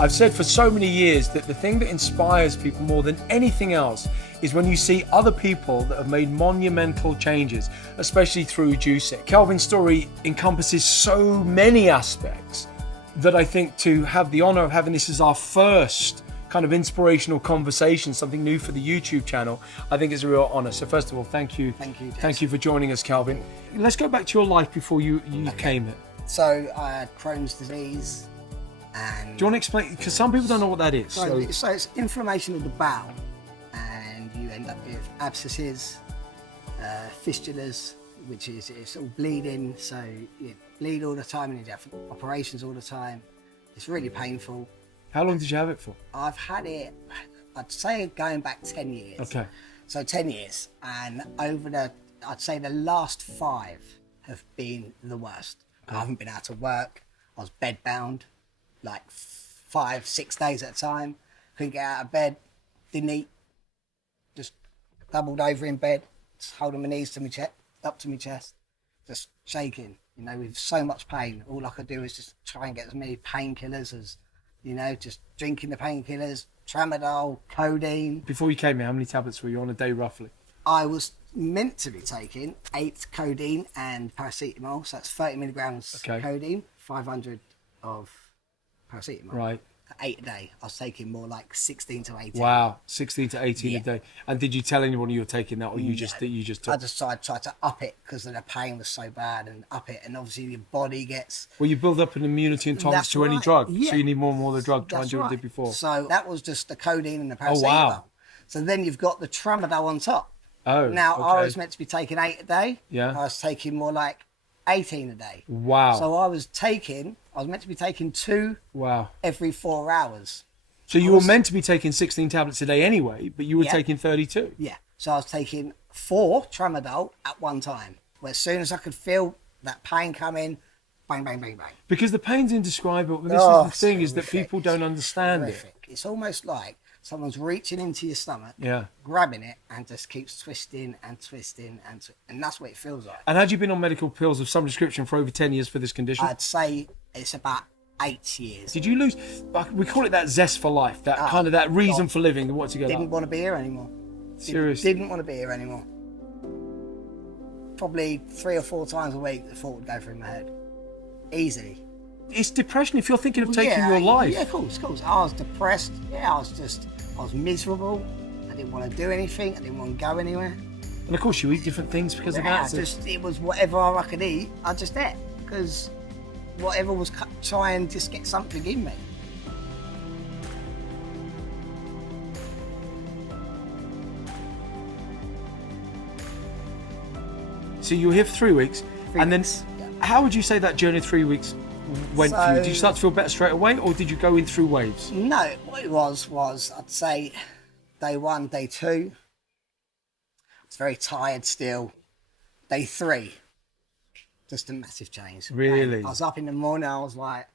I've said for so many years that the thing that inspires people more than anything else is when you see other people that have made monumental changes, especially through Juicy. Kelvin's story encompasses so many aspects that I think to have the honor of having this as our first kind of inspirational conversation, something new for the YouTube channel, I think is a real honor. So first of all, thank you. Thank you, Jason. Thank you for joining us, Kelvin. Let's go back to your life before you came here. So I had Crohn's disease, and do you want to explain? Because some people don't know what that is. So it's inflammation of the bowel, and you end up with abscesses, fistulas, which is it's all bleeding. So you bleed all the time, and you have operations all the time. It's really painful. How long did you have it for? I've had it, I'd say going back 10 years. Okay. So 10 years, and I'd say the last 5 have been the worst. I haven't been able to work. I was bedbound, like 5-6 days at a time. Couldn't get out of bed, didn't eat, just doubled over in bed, just holding my knees to my chest, up to my chest, just shaking, with so much pain. All I could do was just try and get as many painkillers as, just drinking the painkillers, tramadol, codeine. Before you came here, how many tablets were you on a day roughly? I was meant to be taking 8 codeine and paracetamol, so that's 30 milligrams codeine, 500 of paracetamol. Right. 8 a day. I was taking more like 16 to 18. Wow, 16 to 18 a day. And did you tell anyone you were taking that, or you just took? I just tried to up it because the pain was so bad, and up it, and obviously your body gets. Well, you build up an immunity and tolerance to any drug, yeah. So you need more and more of the drug. Try and do what right. you did before. So that was just the codeine and the paracetamol. Oh wow! So then you've got the tramadol on top. Oh. Now okay. I was meant to be taking 8 a day. Yeah. I was taking more like 18 a day. Wow. So I was meant to be taking 2. Wow. Every 4 hours. So you were meant to be taking 16 tablets a day anyway, but you were taking 32. Yeah. So I was taking 4 tramadol at one time. Where as soon as I could feel that pain coming, bang, bang, bang, bang. Because the pain's indescribable. This is the thing, is that people don't understand it. It's almost like someone's reaching into your stomach, grabbing it, and just keeps twisting and twisting, and that's what it feels like. And had you been on medical pills of some description for over 10 years for this condition? I'd say it's about 8 years. Did you lose, we call it that zest for life, that kind of that reason for living, what to get Didn't want to be here anymore. Seriously? Didn't want to be here anymore. Probably 3 or 4 times a week the thought would go through my head. Easily. It's depression if you're thinking of taking your life. Yeah, of course. I was depressed. Yeah, I was miserable. I didn't want to do anything. I didn't want to go anywhere. And of course you eat different things because of that. It was whatever I could eat, I just ate. Because whatever was try and just get something in me. So you were here for 3 weeks, and then how would you say that journey of 3 weeks went for you? Did you start to feel better straight away, or did you go in through waves? No, what it was I'd say day 1, day 2, I was very tired still. Day 3, just a massive change. Really? I was up in the morning, I was like,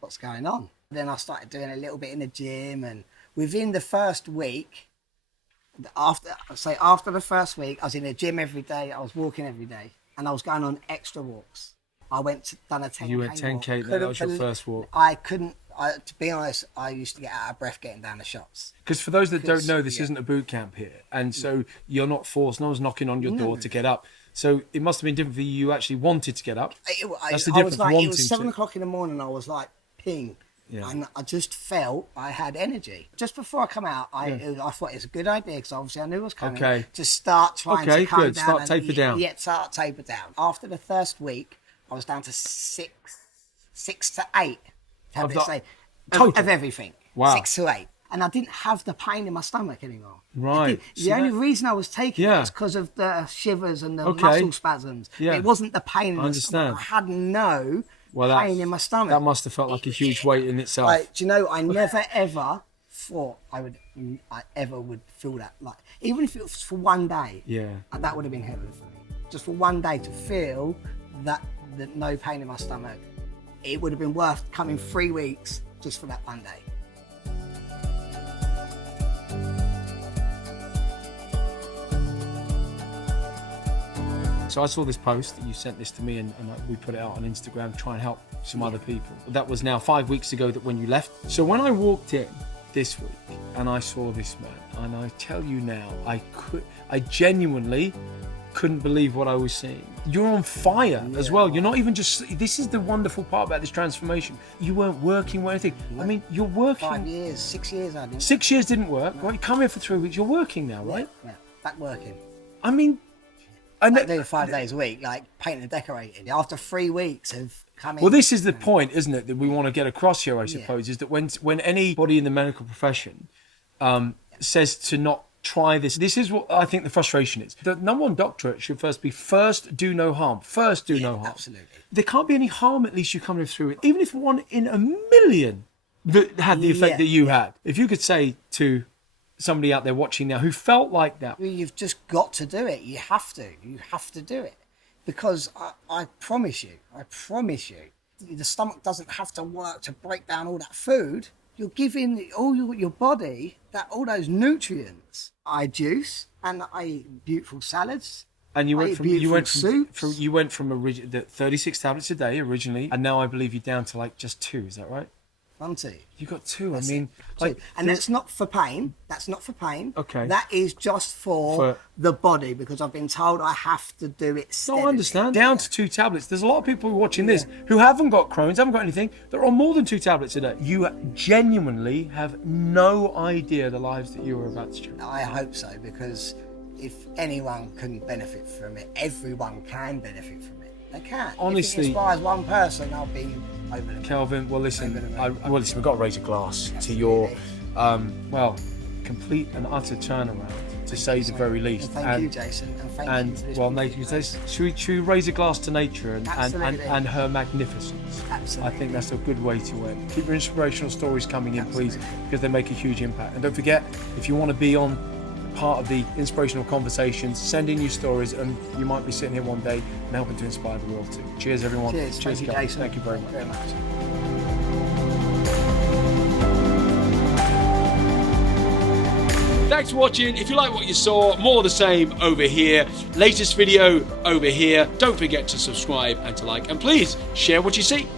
what's going on? Then I started doing a little bit in the gym, and within the first week, after the first week, I was in the gym every day, I was walking every day, and I was going on extra walks. I done a 10K. You went 10K, that was your first walk. To be honest, I used to get out of breath getting down the shots. Because for those that don't know, this isn't a boot camp here, and so you're not forced, no one's knocking on your door to get up. So it must have been different for you. You actually wanted to get up. That's the difference. It was 7 o'clock in the morning, I was like, ping. Yeah. And I just felt I had energy. Just before I come out, I thought it was a good idea, because obviously I knew it was coming, to start trying to come down. Start taper down. Yeah, start taper down. After the first week, I was down to 6 to 8 tablets of everything. Wow. 6 to 8. And I didn't have the pain in my stomach anymore. Right. The only reason I was taking it was because of the shivers and the muscle spasms. Yeah. It wasn't the pain in my stomach. I had no pain in my stomach. That must have felt like a huge weight in itself. Do you know, I never ever thought I ever would feel that. Like, even if it was for one day, that would have been heaven for me. Just for one day to feel that no pain in my stomach, it would have been worth coming 3 weeks just for that one day. So I saw this post, you sent this to me, and we put it out on Instagram to try and help some other people. That was now 5 weeks ago that when you left. So when I walked in this week and I saw this man, and I tell you now, I genuinely couldn't believe what I was seeing. You're on fire as well. You're not even just, this is the wonderful part about this transformation. You weren't working or anything. I mean, you're working. 5 years, 6 years I did. 6 years didn't work, right? You come here for 3 weeks, you're working now, right? Yeah, back working. I mean, and Back doing 5 days a week, like painting and decorating. After 3 weeks of coming. well, this is the point, isn't it, that we want to get across here, I suppose, is that when anybody in the medical profession says to not try this is what I think the frustration is. The number one doctorate should first do no harm. First do no harm. Absolutely. There can't be any harm, at least you come through it. Even if 1 in a million that had the effect that you had. If you could say to somebody out there watching now who felt like that. Well, you've just got to do it. You have to do it. Because I promise you, the stomach doesn't have to work to break down all that food. You're giving all your body all those nutrients. I juice and I eat beautiful salads. And you went soups. you went from 36 tablets a day originally, and now I believe you're down to like just 2. Is that right? 1, 2. You got 2. That's I mean, like, and that's not for pain. That's not for pain. Okay. That is just for the body, because I've been told I have to do it steadily. No, I understand. Down to 2 tablets. There's a lot of people watching this who haven't got Crohn's, haven't got anything. They're on more than 2 tablets a day. You genuinely have no idea the lives that you are about to change. I hope so, because if anyone can benefit from it, everyone can benefit from it. They can. Honestly, if it inspires one person, I'll be over the moon. Kelvin, well listen, we've got to raise a glass to your, complete and utter turnaround, to say the very least. And thank you, Jason, and thank you for this nature. Should we raise a glass to nature and her magnificence? Absolutely. I think that's a good way to end. Keep your inspirational stories coming in, please, because they make a huge impact. And don't forget, if you want to be on part of the inspirational conversations, send in your stories, and you might be sitting here one day and helping to inspire the world too. Cheers, everyone. Cheers. Thank you, Jason. Thank you very much. Thanks for watching. If you like what you saw, more of the same over here. Latest video over here. Don't forget to subscribe and to like, and please share what you see.